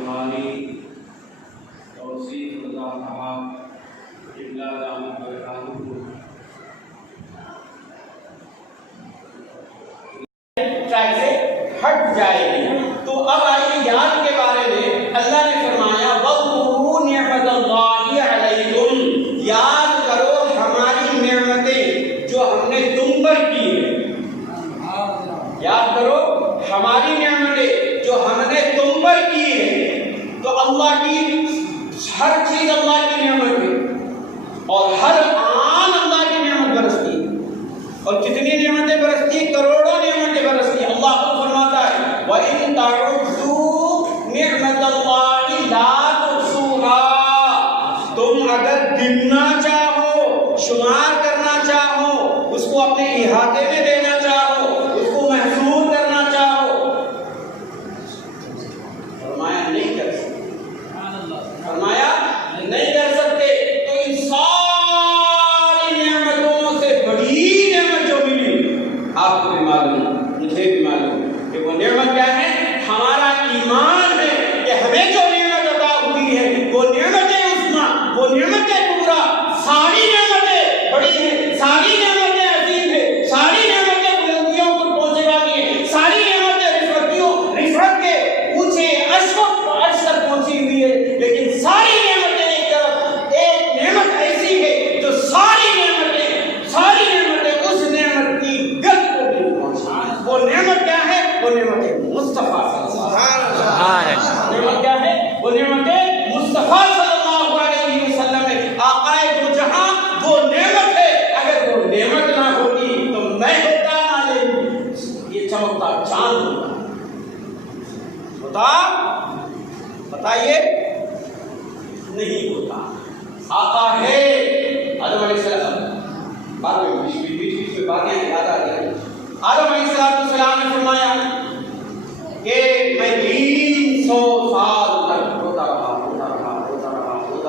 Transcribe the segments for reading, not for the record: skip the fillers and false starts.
हमारी तौसीफ रज़ा साहब किबला से हट जाएगी। तो अब आइए याद के बारे में। अल्लाह ने फरमाया वज़कुरू निअमतल्लाहि अलैकुम, याद करो हमारी नेमतें जो हमने तुम पर की है। याद करो हमारी नेमतें जो हमने तुम पर की है। तो अल्लाह की हर चीज अल्लाह की नेमत है और हर आन अल्लाह की नेमत बरसती है। और कितनी नेमतें बरसती है? करोड़ों नेमतें बरसती है। अल्लाह को फरमाता है व इन तउद्दू निअमतल्लाहि ला तुहसूहा, तुम अगर गिनना चाहो, शुमार करना चाहो, उसको अपने इहाते में देना चाहो, उसको महसूस करना चाहो, फरमाया नहीं कर सकते। फरमाया नहीं कर सकते। तो इन सारी नेमतों से बड़ी नेमत जो मिली आपको भी मालूम, मुझे भी मालूम कि वो नेमत क्या है? हमारा ईमान है कि हमें जो नेमत अता हुई है वो नेमत उस्मा, वो नेमत पूरा, सारी नेमतें बड़ी है, सारी नेमतें अजीम है, सारी नेमतें बुलंदियों को पहुंचे वाली है, सारी नेमतें रिफत के ऊंचे अर्श तक पहुंची हुई है। लेकिन सारी नेमतें एक तरफ, एक नेमत ऐसी है जो सारी नेमतें उस नेमत की गद को भी पहुंचा। वो नेमत क्या है? वो नेमत मुस्तफा नेमत क्या है? वो नेमत मुस्तफा सल्लल्लाहु अलैहि वसल्लम है, आकाए दो जहां। वो नेमत है, अगर वो नेमत ना होती तो मैं होता ना लेती, ये चमकता चांद होता। बताइए, नहीं होता। आका है आदम अलैहिस्सलाम, बाद में बीच में बातें याद आ गई। आदम अलैहिस्सलाम ने फरमाया कि मैं 300 साल तक होता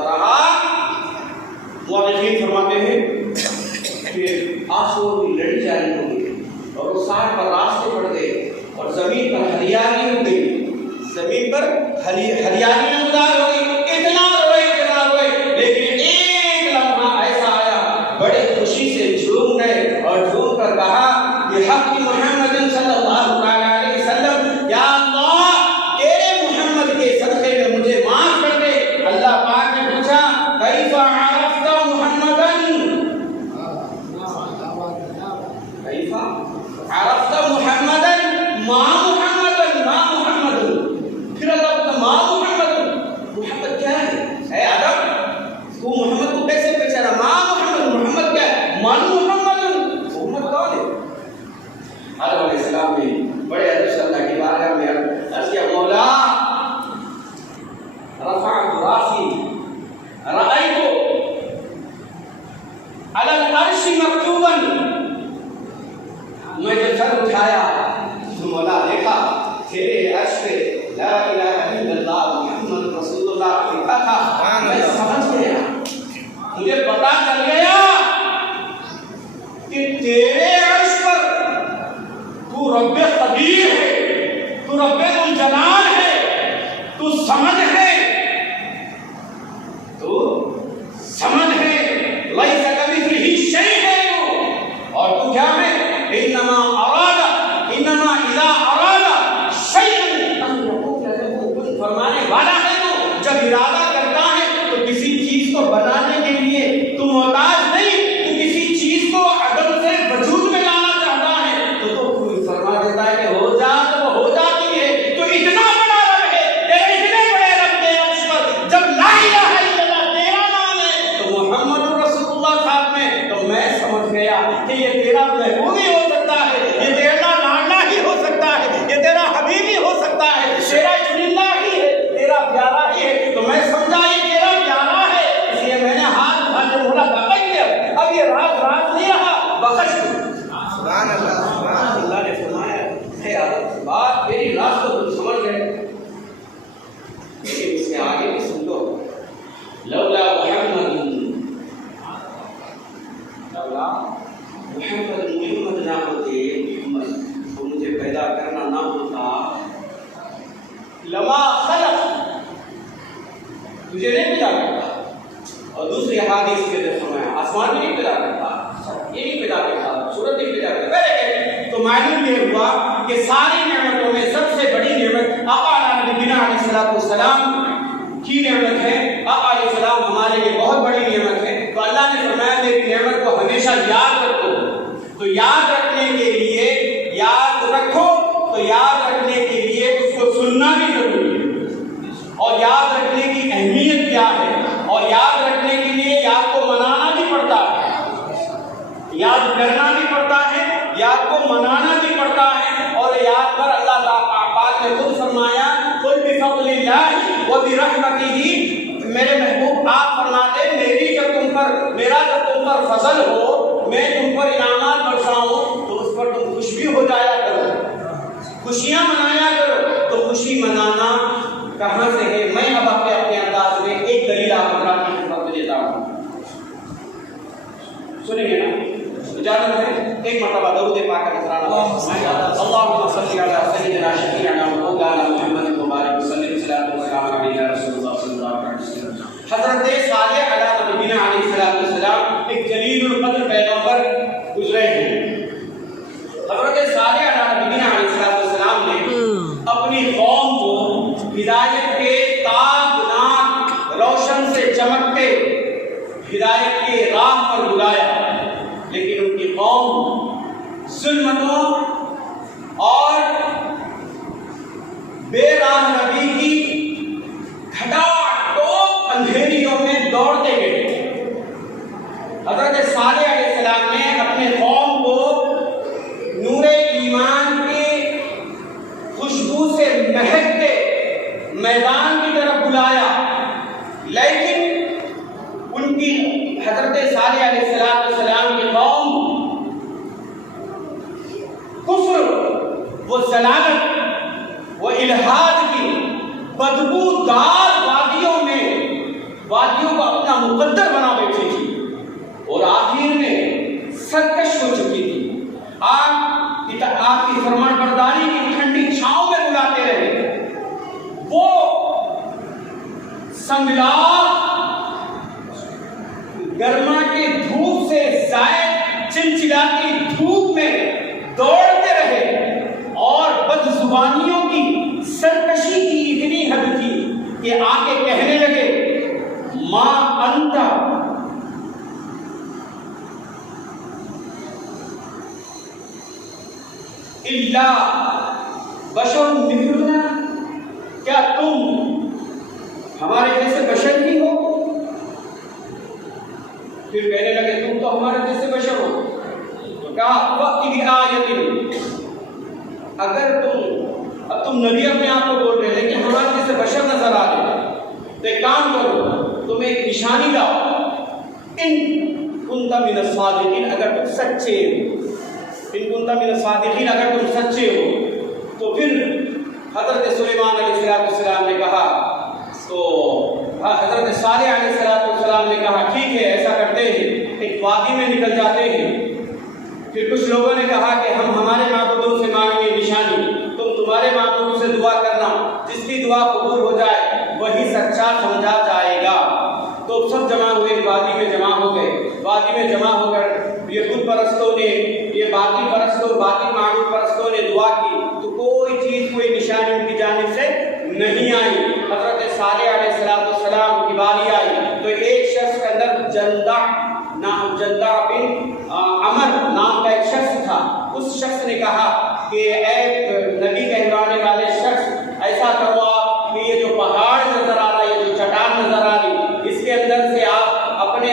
रहा। मुअल्लिफ़ीन फरमाते हैं कि आंसुओं की लड़ी जारी हो गई और वो सार पर रास्ते पड़ गए और जमीन पर हरियाली हो गई, जमीन पर हरियाली नमदार हो गई। इतना रोए, लेकिन एक लम्हा ऐसा आया, बड़े खुशी से झूम गए और झूम कर कहा कि हक़ मुहम्मद सल्लल्लाहु अलैहि वसल्लम, या अल्लाह तेरे मुहम्मद के सदक़े में मुझे माफ कर दे। अल्लाह पाक ने पूछा कैफ़ा अरफ़्ता मुहम्मदन, कैफ़ा अरफ़्ता मुहम्मदन, मा मुहम्मदन। फिर अल्लाह को मा मुहम्मदन, मुहम्मद क्या है? ऐ आदम, तू मोहम्मद को कैसे पहचाना? मा मोहम्मद क्या है? मन मोहम्मदन, मोहम्मद कौन है? आदम अलैहिस्सलाम ने बड़े अदब से अल्लाह की बारगाह में अर्ज़ किया, मौला रफ़अतु रासी रअयतु अलल अर्शी मक्तूबन, मैं जब सर उठाया तो मौला देखा तेरे अर्श पे ला इलाहा इल्लल्लाह मुहम्मद रसूलुल्लाह लिखा था। मैं समझ गया, मुझे पता चल गया कि तेरे अर्श पर तू रब्बे कदीर है, तू रब्बे उल जलाल है, तू समझ है, लैसा कमिस्लिही शै है तू। और तू क्या है? इन्नमा इज़ा अरादा शैअन अन यक़ूला लहू कुन, फरमाने वाला है तू। जब इरादा करता है तो किसी चीज को बनाने के लिए तू मोहताज नहीं, तू किसी चीज को अदम से वजूद में लाना चाहता है तो फरमा देता है कि हो जा, तो वो हो जाती है। तो इतना बड़ा रब है, तेरे इतने बड़े रब के अर्श पर जब ला इलाहा इल्लल्लाह तेरा नाम है तो मोहम्मद रसूलुल्लाह साहब में, तो मैं समझ गया कि ये तेरा महबूब ही हो सकता है, ये तेरा लाडला ही हो सकता है, ये तेरा हबीब ही हो सकता है, तेरा चुनिंदा ही है, तेरा प्यारा ही है। तो मैं समझा ये तेरा प्यारा है, इसलिए मैंने तुझे नहीं पैदा करता। और दूसरी हदीस के अंदर फरमाया आसमान भी नहीं पैदा करता, ये नहीं पैदा करता, सूरज नहीं पैदा करता। पहले तो मालूम ये हुआ कि सारी नेमतों में सबसे बड़ी नेमत आका नबी अलैहिस्सलाम की नेमत है। आका अलैहिस्सलाम हमारे लिए बहुत बड़ी नेमत है। तो अल्लाह ने फरमाया मेरी नेमत को हमेशा याद रखो। तो याद रखने के लिए याद रखो, तो याद रखने के लिए उसको सुनना भी जरूरी है। और याद रखने की अहमियत क्या है, और याद रखने के लिए याद को मनाना भी पड़ता है, याद करना भी पड़ता है, याद को मनाना भी पड़ता है। और याद पर अल्लाह पाक ने खुद फरमाया कुल बिफज़लिल्लाह व बिरहमतिही, मेरे महबूब आप फरमाते मेरा जब तुम पर फजल हो, मैं तुम पर इनामात बरसाऊं तो उस पर तुम खुश भी हो जाया करो, खुशियां मनाया करो। तो खुशी मनाना कहाँ से है? मैं अब अपने अंदाज में एक दलील आप हज़रात की खिदमत में देता हूँ, सुनिए ना। इजाजत है एक मरतबा दरूद पाक का नज़राना अल्लाहुम्मा सल्ली अला सय्यिदिना शफीअना व मौलाना मुहम्मद मुबारक वसल्लम सल्लल्लाहु अलैहि रसूलुल्लाह सल्लल्लाहु अलैहि वसल्लम। हज़रत सालेह अला नबीना अलैहिस्सलाम एक जलीलुल क़द्र पैगंबर गुजरे हैं। हज़रत सालेह अला नबीना अलैहिस्सलाम ने अपनी कौम को हिदायत के ताबनाक रोशन से चमकते हिदायत के राह पर बुलाया, लेकिन उनकी कौम जुल्मतों और बेराह रवी की घटाटोप अंधेरियों में दौड़ते गए। हज़रत सालेह अलैहिस्सलाम ने अपने कौम को नूरे ईमान की खुशबू से महकते मैदान की तरफ बुलाया, लेकिन उनकी हज़रत सालेह अलैहिस्सलाम की कौम कुफ्र व ज़लालत व इल्हाद की बदबूदार वादियों को अपना मुकद्दर बना बैठी थी और आखिर में सरकश हो चुकी थी। आपकी फरमानबरदारी की ठंडी छांव में बुलाते रहे। वो संगलाब गर्मा की धूप से जायद चिलचिलाती धूप में दौड़ते रहे और बदजुबानियों की सरकशी की इतनी हद थी कि आके कहने लगे मां अंता इल्ला बशर मिथलुना, क्या तुम हमारे जैसे बशर ही हो? फिर कहने लगे तुम तो हमारे जैसे बशर हो। तो कहा अगर तुम नबी अपने आप को बोल रहे हैं लेकिन हमारे जैसे बशर नजर आ रहे, तो एक काम करो, तुम एक निशानी लाओ, इन कुंता मिन सादिकीन, अगर तुम सच्चे हो, इन कुंता मिन सादिकीन, अगर तुम सच्चे हो। तो फिर हजरत सुलेमान अलैहिस्सलाम ने कहा, तो हजरत सालेह अलैहिस्सलाम ने कहा ठीक है ऐसा करते हैं, एक वादी में निकल जाते हैं। फिर कुछ लोगों ने कहा कि हम हमारे माबूदों से मांगेंगे निशानी, तुम तुम्हारे माबूदों से दुआ करना, जिसकी दुआ कबूल हो जाए वही सच्चा समझा जाएगा। तो सब जमा हुए, वादी में जमा हो गए। वादी में जमा होकर ये खुद परस्तों ने, ये बाकी परस्तों, बाकी माबूद परस्तों ने दुआ की, तो कोई चीज़, कोई निशानी उनकी जानिब से नहीं आई। हजरत सालेह अलैहिस्सलाम की बारी आई तो एक शख्स के अंदर जंदा बिन अमर नाम का एक शख्स था। उस शख्स ने कहा कि ए नबी कहलाने वाले शख्स, ऐसा करो कि ये जो पहाड़ नजर आ रहा है, ये जो चट्टान नजर आ रही, इसके अंदर से आप अपने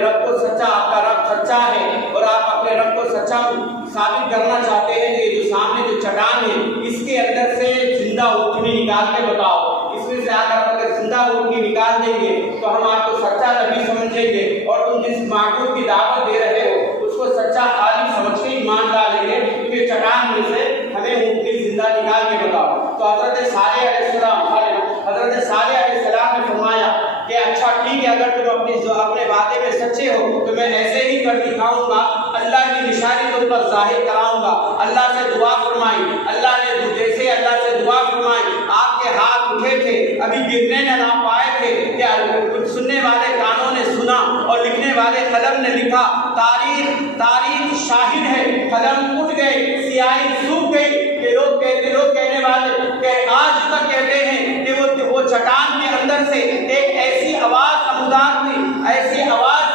रब को सच्चा, आपका रब सच्चा है और आप अपने रब को सच्चा साबित करना चाहते हैं, कि जो सामने जो चट्टान है इसके अंदर से जिंदा ऊँटनी निकाल के बताओ। इसमें से अगर जिंदा ऊँटनी निकाल देंगे तो हम आपको सच्चा नबी समझेंगे और तुम जिस माबूद की दावत दे रहे हो उसको सच्चा खाली समझ के ईमान डालेंगे, क्योंकि चट्टान में से हमें ऊँटनी जिंदा निकाल के बताओ। तो हजरत सालेह अलैहिस्सलाम ने फरमाया कि अच्छा ठीक है, अगर तुम अपने वादे में सच्चे हो तो मैं ऐसे ही कर दिखाऊंगा, अल्लाह की निशानी तुम पर जाहिर कराऊंगा। अल्लाह से दुआ फरमाई, अल्लाह से दुआ फरमाई, आपके हाथ उठे थे, अभी गिरने न पाए थे, सुनने वाले कानों ने सुना और लिखने वाले कलम ने लिखा। तारीख शाहिद है, कलम उठ गए, स्याही सूख गई कि लोग कहने वाले कि आज तक कहते हैं कि वो चट्टान के अंदर से एक ऐसी आवाज़ समुदार हुई, ऐसी आवाज़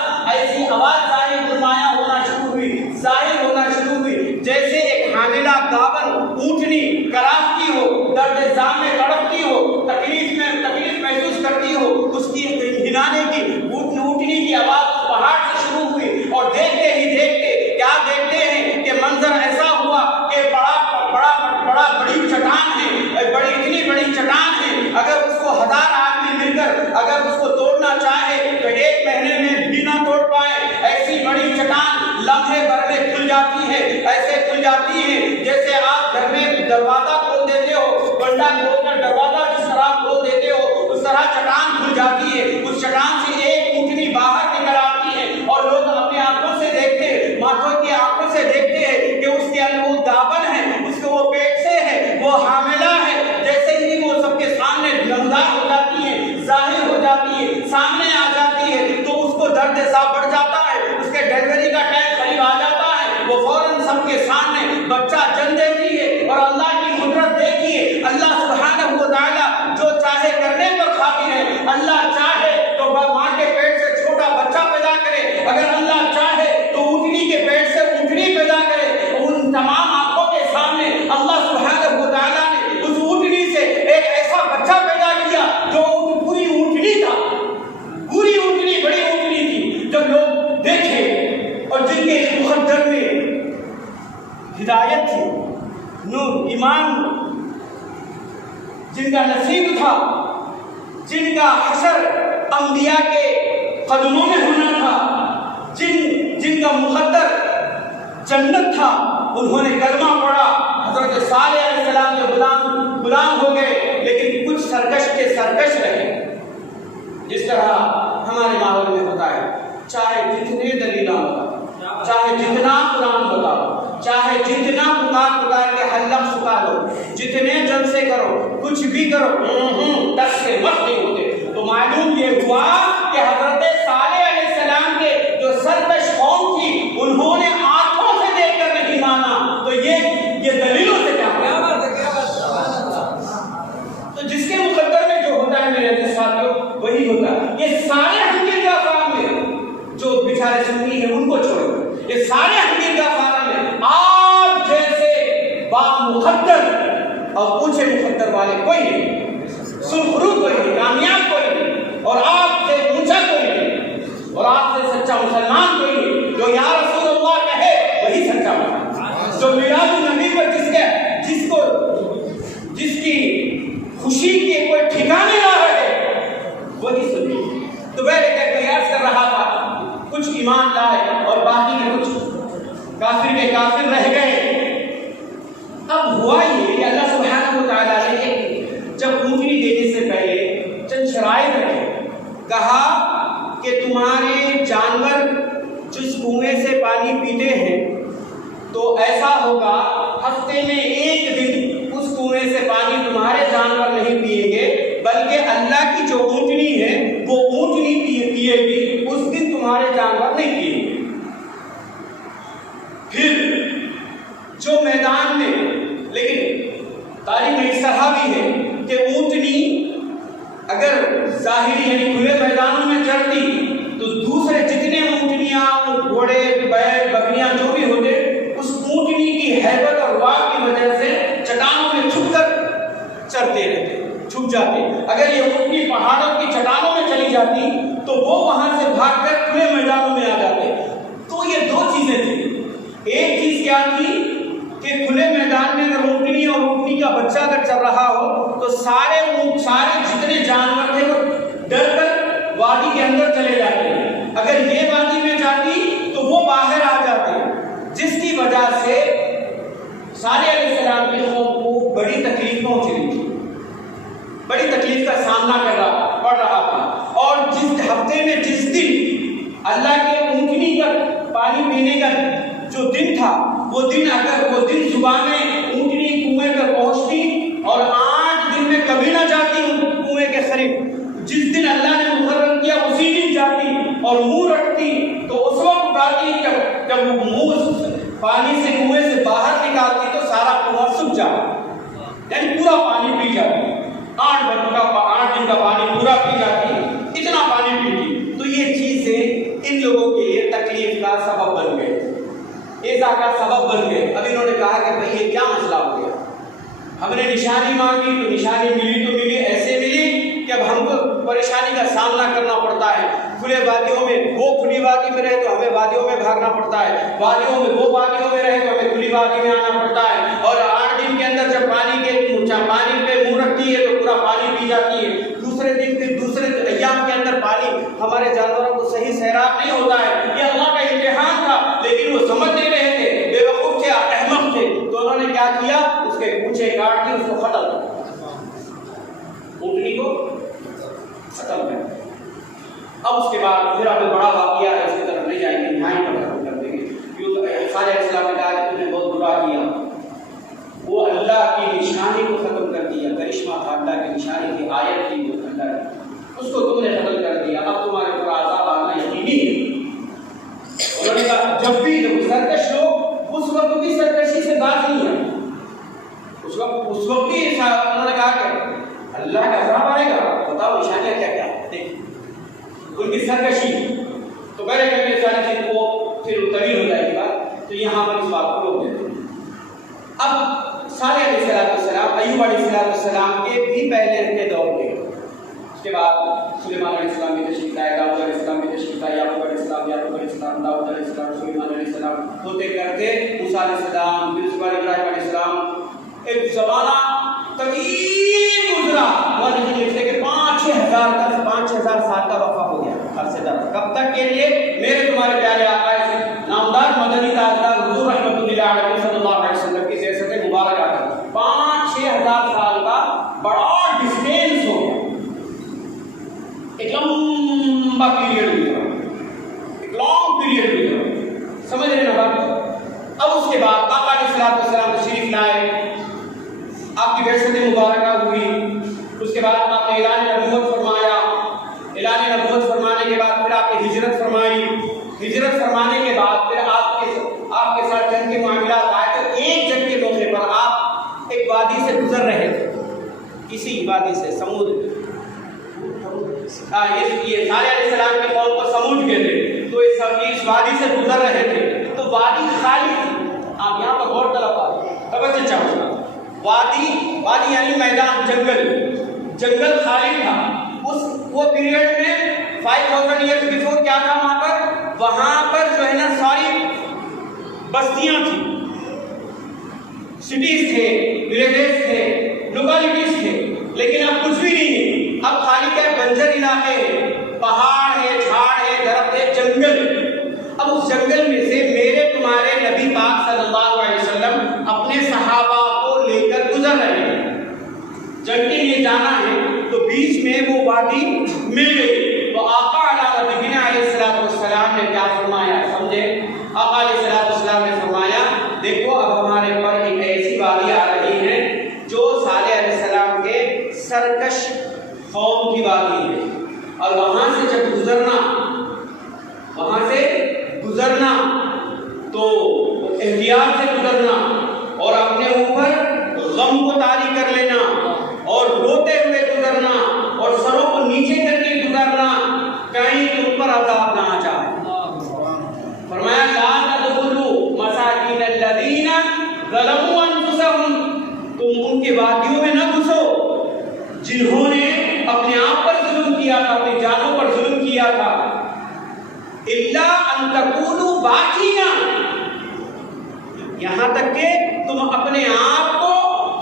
जाहिर होना शुरू हुई जैसे एक हामिला गावन ऊँटनी कराहती हो, दर्द जाम में तड़पती हो, तकलीफ महसूस करती हो, उसकी हिलाने की ऊँटनी की आवाज़ पहाड़ से शुरू हुई। और देखते ही देखते क्या देखते हैं कि मंजर ऐसा हुआ कि बड़ी चट्टान है, इतनी बड़ी चट्टान है, अगर उसको 1000 आदमी मिलकर अगर उसको तोड़ना चाहे तो 1 महीने में भी ना तोड़ पाए। ऐसी बड़ी चट्टान लम्हे भर में खुल जाती है, ऐसे खुल जाती है जैसे आप घर में दरवाजा खोल देते हो, बंडा खोलकर दरवाजा जिस तरह खोल देते हो उस तरह चट्टान खुल जाती है। उस चट्टान से एक ऊँटनी बाहर निकल आती है और लोग अपनी आंखों से देखते हैं, माथों की आंखों से देखते हैं कि उसके अंदर वो गावन है, उसके वो पेट से है, वो हामिला है। जैसे ही वो सबके सामने नमदार हो जाती है, जाहिर हो जाती है, सामने आ जाती है तो उसको दर्द सा बढ़ जाता है, उसके डिलीवरी का टाइम करीब आ जाता है, वो फौरन सबके सामने बच्चा जन्म देती है। और अल्लाह की कुदरत देखिए, अल्लाह सुब्हानहू व तआला जो चाहे करने पर काबिल है। अल्लाह चाहे तो माँ के पेट से छोटा बच्चा पैदा करे, अगर अल्लाह चाहे तो ऊँटनी के पेट से ऊँटनी पैदा करे। उन तमाम आंखों के सामने अल्लाह सुब्हानहू व तआला ने उस ऊँटनी से एक ऐसा बच्चा पैदा किया जो पूरी ऊँटनी था, पूरी ऊँटनी, बड़ी ऊँटनी थी। जब लोग देखे और जिनके मुकद्दर में हिदायत थी, नूर, ईमान, जिनका नसीब था, जिनका हशर अंबिया के कदमों में होना था, जिनका मुकद्दर जन्नत था, उन्होंने कलमा पढ़ा, हजरत सालेह अलैहिस्सलाम के गुलाम हो गए। लेकिन कुछ सरकश के सरकश रहे, जिस तरह हमारे माहौल में होता है। चाहे जितने दलील बताओ, चाहे जितना कुरान बताओ, चाहे जितना पुकार के हल्लम सुखा लो, जितने जलसे करो, कुछ भी करो, टस से मत नहीं होते। तो मालूम ये हुआ कि हजरत सालेह अलैहिस्सलाम के जो सरकश कौम थी, उन्होंने आंखों से देखकर नहीं माना। तो ये दलीलों से क्या तो जिसके मुकद्दर में जो होता है मेरे साथियों वही होता है। ये सारे हंगीर का फार्म में जो बेचारे सुन्नी है उनको छोड़ो, ये सारे हंगीर का फार्म में आप जैसे बामुकद्दर और ऊंचे मुकद्दर वाले कोई नहीं, सुरखरू कोई नहीं, कामयाब कोई नहीं, और आपसे ऊंचा कोई नहीं, और आपसे सच्चा मुसलमान कोई नहीं। जो या रसूल अल्लाह कहे वही सच्चा मुसलमान, जो मिलाद नबी पर जिसकी खुशी के कोई ठिकाने ना रहे वही सुनी। तो मैं प्रयास कर रहा था, कुछ ईमान लाए और बाकी के कुछ काफिर के काफिर रह गए। अब हुआ ये कि अल्लाह सुब्हानहू व तआला ने जब ऊँटनी देने से पहले चंद शराइत रखे, कहा कि तुम्हारे जानवर जिस कुएं से पानी पीते हैं तो ऐसा होगा हफ्ते में एक दिन उस कुएं से पानी तुम्हारे जानवर नहीं पिएंगे, बल्कि अल्लाह की जो ऊँटनी है वो ऊँटनी पिएगी, उस दिन तुम्हारे जानवर नहीं पिएंगे। फिर जो मैदान में, लेकिन तारीख में इस तरह भी है कि ऊँटनी अगर जाहिरी यानी खुले मैदानों में चलती तो दूसरे जितने ऊँटनियाँ, घोड़े, बैल, बकरियाँ जो भी होते, उस ऊँटनी की हैबत और वाक की वजह से चट्टानों में छुपकर चरते रहते, छुप जाते। अगर ये ऊँटनी पहाड़ों की चट्टानों में चली जाती तो वो वहां से भागकर खुले मैदानों में आ जाते। तो ये दो चीजें थी। एक चीज क्या थी कि खुले मैदान में अगर ऊँटनी और ऊँटनी का बच्चा अगर चल रहा हो तो सारे जितने जानवर थे वो डर कर वादी के अंदर चले जाते। अगर ये वादी में जाती तो वो बाहर आ जाते, जिसकी वजह से सालेह अलैहिस्सलाम की कौम को बड़ी तकलीफ पहुंच रही थी, बड़ी तकलीफ का सामना पड़ रहा था। और जिस हफ्ते में जिस दिन अल्लाह के ऊँटनी का पानी पीने का जो दिन था, वो दिन सुबह में ऊँटनी कुएं पर पहुंचती और 8 दिन में कभी ना जाती कुएं के करीब। जिस दिन अल्लाह ने पानी से कुएं से बाहर निकालती तो सारा कुआं सूख जाए, यानी पूरा पानी पी जाती। 8 दिन का पानी पूरा पी जाती, इतना पानी पीती। तो ये चीजें इन लोगों के लिए तकलीफ का सबब बन गए, ऐसा का सबब बन गए। अब इन्होंने कहा कि भाई ये क्या मसला हो गया, हमने निशानी मांगी तो निशानी मिली तो मिली, ऐसे मिली कि अब हमको परेशानी का सामना करना पड़ता है। खुले वादियों में, वो खुली वादी में रहे तो हमें वादियों में भागना पड़ता है, वादियों में वो वादियों में रहे तो हमें खुली वादी में आना पड़ता है। और 8 दिन के अंदर जब पानी पे मुंह रखती है तो पूरा पानी पी जाती है। दूसरे दिन फिर दूसरे अय्याम के अंदर पानी हमारे जानवरों को सही सैराब नहीं होता है। ये अल्लाह का इम्तिहान था, लेकिन वो समझ नहीं रहे थे, बेवकूफ थे, अहमक थे। तो उन्होंने क्या किया, उसके पूंछे काट के उसको खत्म कर, ऊँटनी को खत्म कर। अब उसके बाद फिर आपने बड़ा वाक़िया है, उसकी तरफ नहीं जाएंगे, यहाँ ही पर खत्म कर देंगे। यूँ तो सारे इस्लाम ने कहा कि तुमने बहुत बुरा किया, वो अल्लाह की निशानी को खत्म कर दिया, करिश्मा था अल्लाह की निशानी की, आयत थी वो अल्लाह की, उसको तुमने खत्म कर दिया, अब तुम्हारे ऊपर आज़ाब आना यकीनी है। उन्होंने कहा जब भी सरकश लोग उस वक्त भी सरकशी से बात नहीं है, उस वक्त भी उन्होंने कहा कि अल्लाह का अज़ाब आएगा, बताओ निशानियाँ क्या क्या, देख उनकी सरकशी। तो पहले कभी सारी चीज को फिर तवील हो जाएगी बात, तो यहाँ पर इस बात को रोक देते हैं। अब सालेह अलैहिस्सलाम, अय्यूब अलैहिस्सलाम के भी पहले के दौर के, उसके बाद सुलेमान अलैहिस्सलाम की तशरीफ लाए, दाऊद अलैहिस्सलाम की तशरीफ लाए, याकूब अलैहिस्सलाम, दाऊद अलैहिस्सलाम, सुलेमान अलैहिस्सलाम होते करते मूसा अलैहिस्सलाम, फिर उसके बाद इब्राहीम अलैहिस्सलाम। एक ज़माना तवील गुजरा, और लिखते कि 5,000 साल का वफ़ा हो गया अरसे दर। कब तक के लिए, मेरे तुम्हारे प्यारे आका नामदार मदनी ताजदार हुजूर रहमतुल्लाह अलैहि सल्लल्लाहु अलैहि वसल्लम की जैसे मुबारक आकर 5-6,000 साल का बड़ा डिस्टेंस हो गया, एक लंबा पीरियड हुआ, एक लॉन्ग पीरियड हुआ, समझ रहे ना बात। अब उसके बाद आका अलैहिस्सलाम तशरीफ लाए, आपकी बैसत मुबारक हुई, उसके बाद आपने ऐलान नबूवत फरमाया, ऐलान नबूवत फरमाने के बाद फिर आपने हिजरत फरमाई, हिजरत फरमाने के बाद फिर आपके साथ जंग के मामलात आए। तो एक जंग के मौके पर आप एक वादी से गुजर रहे थे, किसी वादी से, समूद, ये सालेह अलैहिस्सलाम के कौम को समूद कहते, तो इस वादी से गुजर रहे थे, तो वादी खाली थी। आप यहाँ पर गौर तवज्जो चाहूँगा, वादी यानी मैदान, जंगल खाली था। वो पीरियड में 5000 ईयर्स बिफोर क्या था वहाँ पर जो है ना सारी बस्तियाँ थी, सिटीज थे, विलेजेस थे, लोकेलिटीज थे, लेकिन अब कुछ भी नहीं है। अब खाली क्या बंजर इलाके, पहाड़ है, झाड़ है, दरख्त है, जंगल। अब उस जंगल में से मेरे तुम्हारे नबी पाक सल्लल्लाहु अलैहि वसल्लम अपने सहाबा को लेकर गुजर रहे हैं, जंग के लिए जाना है, तो बीच में वो वादी मिल गई। तो आका अलैहिस्सलाम ने क्या फरमाया, समझे? आका अलैहिस्सलाम ने फरमाया, देखो अब हमारे पर एक ऐसी वादी आ रही है जो सालेह अलैहिस्सलाम के सरकश कौम की वादी है, और वहां से जब गुजरना तो एहतियात से गुजरना और अपने ऊपर गम को तारी कर लेना और रोते हुए गुजरना और सरों को नीचे करके गुजरना, कहीं तुम पर अज़ाब ना आ जाए। फरमाया ला तदखुलू मसाकिन अल्लज़ीना ज़लमू अनफुसहुम, तुम उनके वादियों में न घुसो जिन्होंने अपने आप पर जुल्म किया था, अपनी जानों पर जुल्म किया था। इल्ला अन तकूनू बाकीना, यहाँ तक के तुम अपने आप को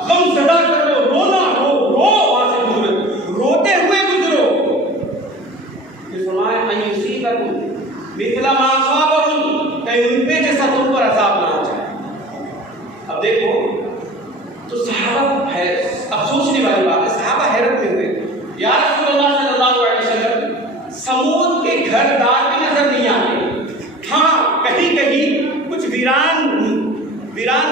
गमज़दा कर लो, रोना रो वहां से गुजरो, रोते हुए गुजरो। मिथला मा असाबहुम, कहीं उन पे जैसा तुम पर अज़ाब ना आ जाए। अब देखो तो सहाबा है, अब सोचने वाली बात है, सहाबा हैरत में हुए, या रसूलुल्लाह सल्लल्लाहु अलैहि वसल्लम समूद के घर दार भी नजर नहीं आते। हाँ, कहीं कहीं कुछ वीरान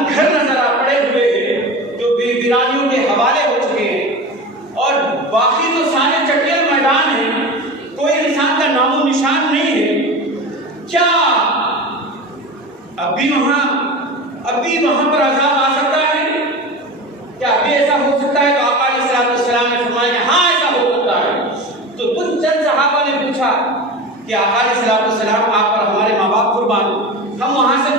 घर नजर आ पड़े हुए हैं जो वीरानियों के हवाले हो चुके हैं, और बाकी तो सारे चटियल मैदान हैं, कोई इंसान का नामो निशान नहीं है। क्या अभी वहां पूछा कि आका अलैहिस्सलाम आप पर हमारे माँ बाप कुर्बान, हम वहाँ से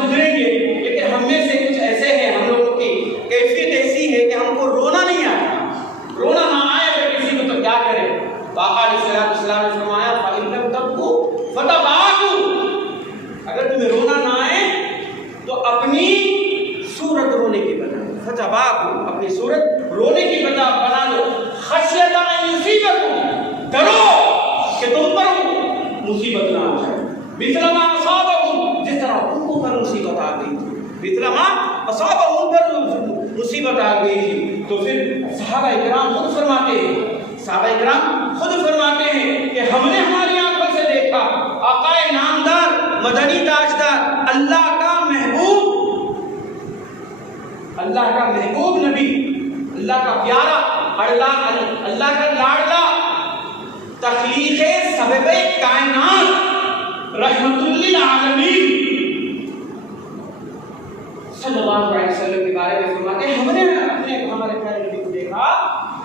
गुजरेंगे, लेकिन हम में से कुछ ऐसे हैं, हम लोगों की कैफियत ऐसी है कि हमको रोना नहीं आता, रोना ना आए अगर किसी को तो क्या करें। तो आका अलैहिस्सलाम ने फरमाया फ़इन तबकू फतबाकू, अगर तुम्हें रोना ना आए तो अपनी सूरत रोने की बना, फतबाकू अपनी सूरत रोने की बना दो। खशियता अन युसीबकुम, डरो कि तुम पर मुसीबत ना आ जाए। मिसलमा असाबहुम, जिस तरह उनको पर मुसीबत आ गई थी, मिसलमा असाबहुम पर मुसीबत आ गई थी। तो फिर सहाबा इकराम खुद फरमाते हैं कि हमने हमारी आंखों से देखा आकाए नामदार मदनी ताजदार अल्लाह का महबूब नबी, अल्लाह का प्यारा, अल्लाह का लाडला, तख्लीक़े सबबे कायनात रहमतुल लिल आलमीन सल्लल्लाहु अलैहि वसल्लम के बारे में फरमाते हैं हमने हमारे प्यारे नबी को देखा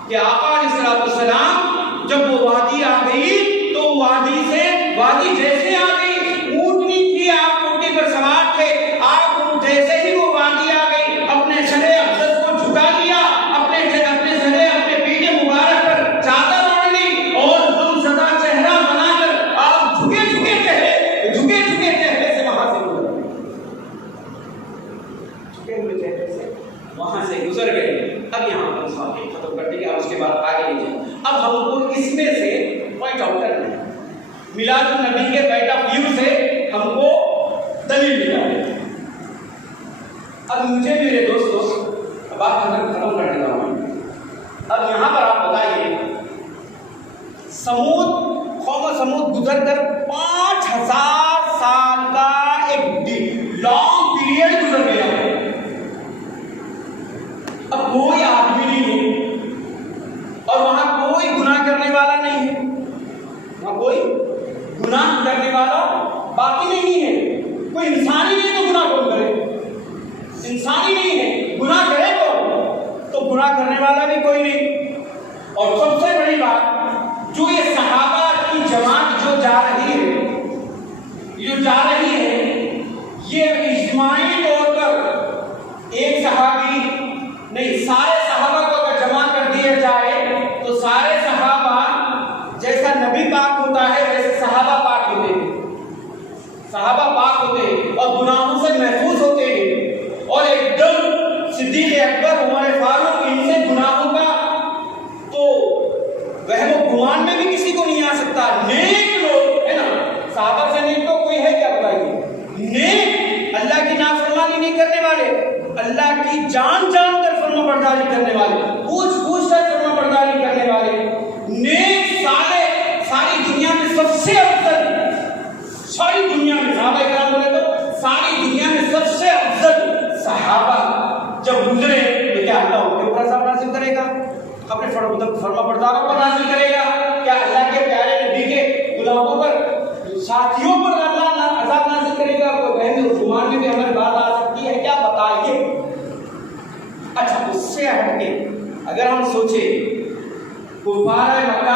कि आका अलैहिस्सलाम जब वो वादी आ गई तो वादी जैसे आ गई, ऊँटनी थी, आप ऊँटनी पर सवार थे, आप जैसे ही वो वादी आ गई अपने सरे अफसस को झुका दिया, अपने पीठ मुबारक पर चादर ओढ़ ली और गुमशुदा चेहरा बनाकर आप झुके चेहरे से वहां से गुजर गए। अब यहाँ पर खत्म कर देंगे, उसके बाद आगे नहीं जाए। अब हमको इसमें से पॉइंट आउट करना है, मिलादुन नबी के पॉइंट ऑफ व्यू से हमको दलील निकालनी है। अब मुझे मेरे दोस्तों बात खत्म करने का हूँ। अब यहाँ पर आप बताइए, समूद गुजर कर 5000 साल का एक लॉन्ग पीरियड गुजर गया है। अब कोई आदमी नहीं है और वहां कोई गुनाह करने वाला नहीं है, वहां कोई गुनाह करने वाला बाकी नहीं है। कोई इंसान ही नहीं तो गुनाह कौन करे? इंसान ही नहीं है, गुनाह करे तो गुनाह करने वाला भी कोई नहीं। और सबसे बड़ी बात, जो ये सहाबा की जमात जो जा रही है ये इज्माई तौर पर एक सहाबी नहीं, सारे सहाबा को अगर जमा कर दिया जाए तो सारे सहाबा जैसा नबी पाक होता है वैसे सहाबा पाक होते हैं और गुनाहों से महफूज होते हैं। और एकदम सिद्दीक़ अकबर, उमर फारूक, इनसे गुनाहों का तो वहम गुमान में भी किसी को नहीं आ सकता। नेक लोग है ना, सहाबा से नेक तो कोई है क्या बताइए? नेक, अल्लाह की नाफरमानी नहीं करने वाले, अल्लाह की जान कर फर्माबरदारी करने वाले, पूछ कर फर्माबरदारी करने वाले, नेक सारी दुनिया में सबसे अफजल, सारी दुनिया में सहाबा इकराम बोले तो सारी दुनिया में सबसे अफजल सहाबा जब गुजरे तो क्या अल्लाह उनके ऊपर अज़ाब नाज़िल करेगा? अपने फर्माबरदारों पर नाज़िल करेगा? क्या अल्लाह के प्यारे नबी के गुलामों पर, साथियों पर अल्लाह अज़ाब नाज़िल करेगा? कोई बहन जुमान में भी हमारी बात आ सकती है क्या? बताइए। अच्छा, उससे हटके अगर हम सोचे, कुफार मक्का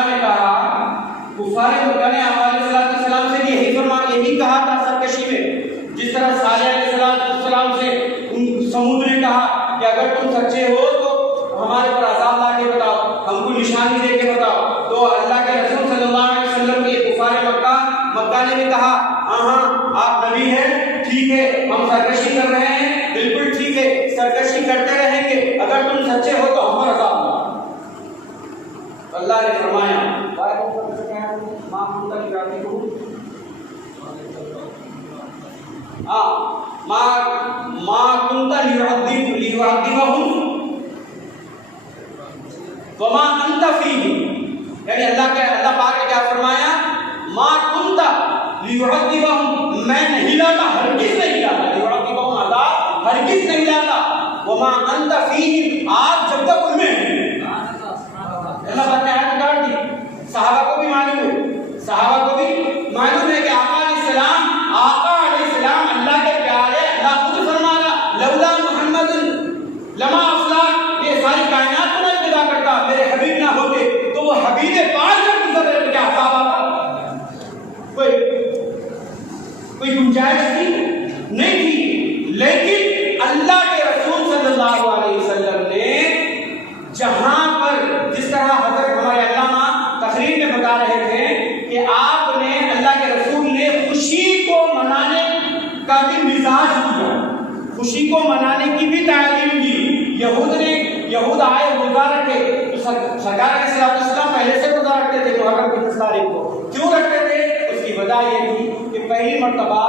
ने हमारे सलाम से यही कहा था सरकशी में, जिस तरह सालेह सलाम से समूद ने कहा कि अगर तुम सच्चे हो तो हमारे पर अज़ाब ला के बताओ, हमको निशानी दे के बताओ। तो अल्लाह के रसूल सल्लल्लाहु अलैहि वसल्लम के कुफार मक्का ने भी कहा, हाँ आप नबी हैं, ठीक है, हम सरकशी कर रहे हैं, बिल्कुल ठीक है, सरकशी करते रहेंगे, अगर तुम सच्चे हो तो हम पर अज़ाब ला। अल्लाह ने फरमाया, यानी अल्लाह पाक ने क्या फरमाया? मा कुंता लियुअद्दिबहुम, मैं नहीं लाता, हरगिज़ नहीं लाता, लियुअद्दिबहुम अज़ाब हरगिज़ नहीं लाता, वमा अंत फीहिम, आप जब तक उनमें अल्लाह पाक ने आयत उतार दी। सहाबा को भी मालूम है कि आका अलैहिस्सलाम अल्लाह के प्यारे, अल्लाह खुद फरमाना, लौला मुहम्मदुन लमा अफलाक, ये सारी कायनात को ना इब्तिदा करता, मेरे हबीब ना होते तो वो हबीब पाक जब गुजर रहे को मनाने की भी तालीम दी। यहूद आए, रोजा रखे, तो सरकार अलैहिस्सलाम पहले से रोजा रखते थे मुहर्रम की 10 तारीख को। क्यों रखते थे? उसकी वजह ये थी कि पहली मर्तबा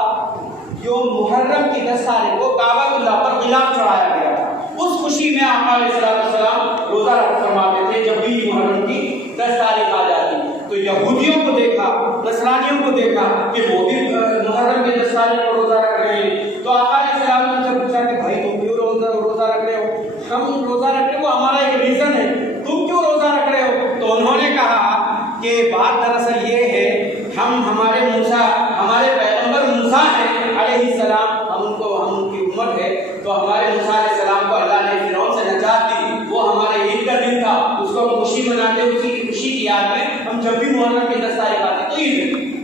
जो मुहर्रम की 10 तारीख को काबतुल्लाह पर गिलाफ चढ़ाया गया था, उस खुशी में आका अलैहिस्सलाम रोजा फरमाते थे जब भी मुहर्रम की 10 तारीख आ जाती। तो यहूदियों को देखा, नसरानियों को देखा कि वो भी मुहर्रम की 10 तारीख को रोजा रख रहे हैं। तो आका अलैहिस्सलाम ने उनसे पूछा कि भाई तुम क्यों रोजा रख रहे हो? हम रोजा रख रहे हो, हमारा एक रीजन है, तुम क्यों रोजा रख रहे हो? तो उन्होंने कहा कि बात दरअसल ये है, हमारे पैगंबर मूसा हैं अलैहिस्सलाम, हम उनकी उम्मत है, तो हमारे मूसा अलैहिस्सलाम को अल्लाह ने फिरौन से नजात दी। वो हमारे ईद का दिन था, उसको हम खुशी मनाते, उसी की खुशी की याद में हम जब भी मुहर्रम की 10 तारीख आती तो ईद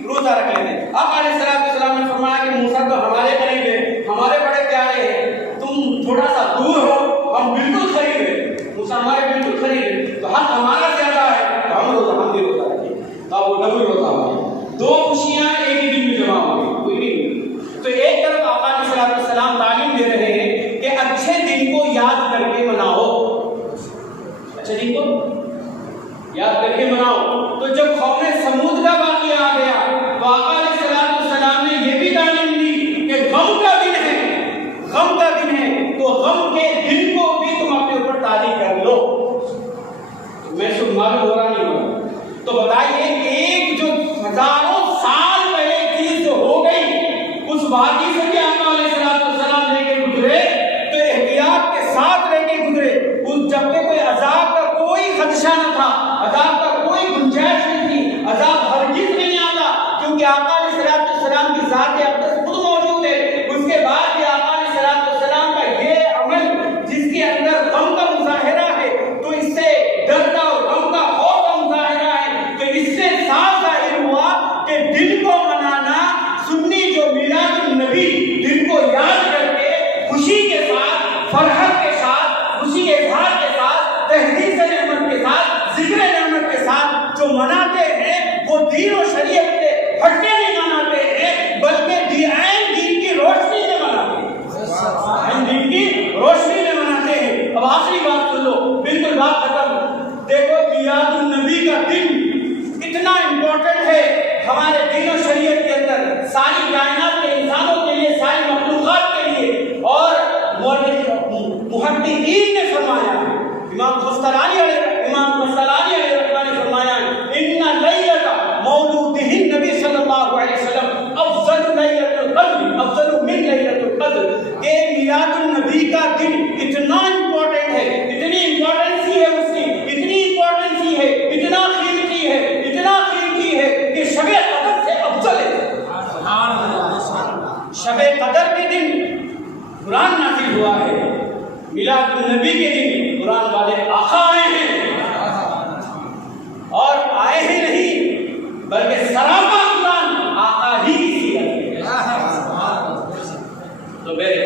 रोजा रख लेते। अब अलैहिस्सलाम ने फरमाया कि मूसा तो हमारे करीब है, हमारे बड़े प्यारे हैं, तुम थोड़ा सा दूर हो, हम बिल्कुल करीब है, मूसा हमारे बिल्कुल करीब है, तो हक हमारा ज्यादा है, तो हम भी रोजा रखेंगे। तो वो डबल रोजा हो गया, दो खुशियां एक ही दिन में जमा हो गई, कोई नहीं। तो एक तरफ आका अलैहिस्सलाम तालीम दे रहे हैं कि अच्छे दिन को याद करके मनाओ, अच्छे दिन को याद करके मनाओ। तो जब कौमे समूद का वाक़या आ गया तो आका अलैहिस्सलाम ने यह भी तालीम दी कि गम का दिन है, तो गम के दिन को भी तुम अपने ऊपर तारी कर लो। मैं शुभ मालूम हो रहा नहीं हो, तो बताइए एक जो हजारों साल पहले चीज जो हो गई, उस वाक़ई से भी आका अलैहिस्सलाम लेके गुजरे, तो एहतियात के साथ लेके गुजरे। उस जब पे कोई अजाब का कोई खदशा न था, अजाब का कोई गुंजाइश नहीं थी, अजाब हरगिज़ नहीं आता, क्योंकि आका अलैहिस्सलाम की ज़ात अक़दस खुद मौजूद है। उसके बाद भी आका अलैहिस्सलाम का ये अमल जिसके अंदर गम का मुज़ाहिरा है, तो इससे डर का और गम का खौफ का मुज़ाहिरा है, तो इससे साफ ज़ाहिर हुआ कि दिन को मनाना, सुन्नी जो मिलादुन नबी दिन को याद करके खुशी के साथ, फरहत के साथ, खुशी के इज़हार के साथ, तहदीस नेमत के साथ, जिक्र नेमत के साथ जो मनाते हैं, वो दीन और शरीयत से हटके नहीं मनाते हैं, बल्कि दीन की रोशनी में मनाते हैं, दीन की रोशनी में मनाते हैं। अब आखिरी बात सुन लो, बिल्कुल बात खत्म। देखो मिलादुन नबी का दिन इतना इम्पोर्टेंट है हमारे दीन और शरीयत के अंदर, सारी कायनात के इंसानों के लिए, सारी मखलूक़ात के लिए। और मुहद्दिसीन ने फरमाया, इमाम ग़ज़्ज़ाली ने फरमाया, इन्ना लैलता मौलूदिही नबी सल्लल्लाहु अलैहि वसल्लम अफ़ज़लु लैलतुल क़द्र, अफ़ज़लु मिन लैलतुल क़द्र। के मिलादुन नबी का दिन इतना इम्पोर्टेंट है, इतनी इम्पोर्टेंसी है उसकी, इतनी इम्पोर्टेंसी है, इतना कीमती है कि शबे क़द्र से अफ़ज़ल है। शबे क़द्र के दिन कुरान नाज़िल हुआ है, मिलादुन नबी के दिन कुरान वाले आका आए हैं, और आए ही नहीं बल्कि सरापा कुरान आका ही की सीरत है। तो मेरे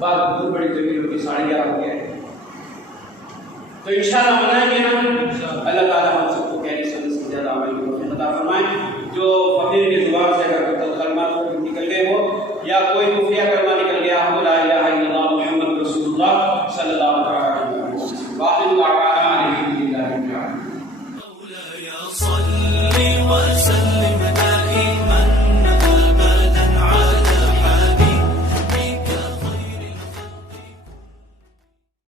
बात बहुत बड़ी जमीन होगी, 11:30 हो गया है, तो इंशाअल्लाह मनाएंगे ना। अल्लाह ताला हम सबको कहने से ज़्यादा अमल की तौफीक अता फरमाए। जो फकीर की जुबान से अगर कलमा निकल गए हो या कोई खुफिया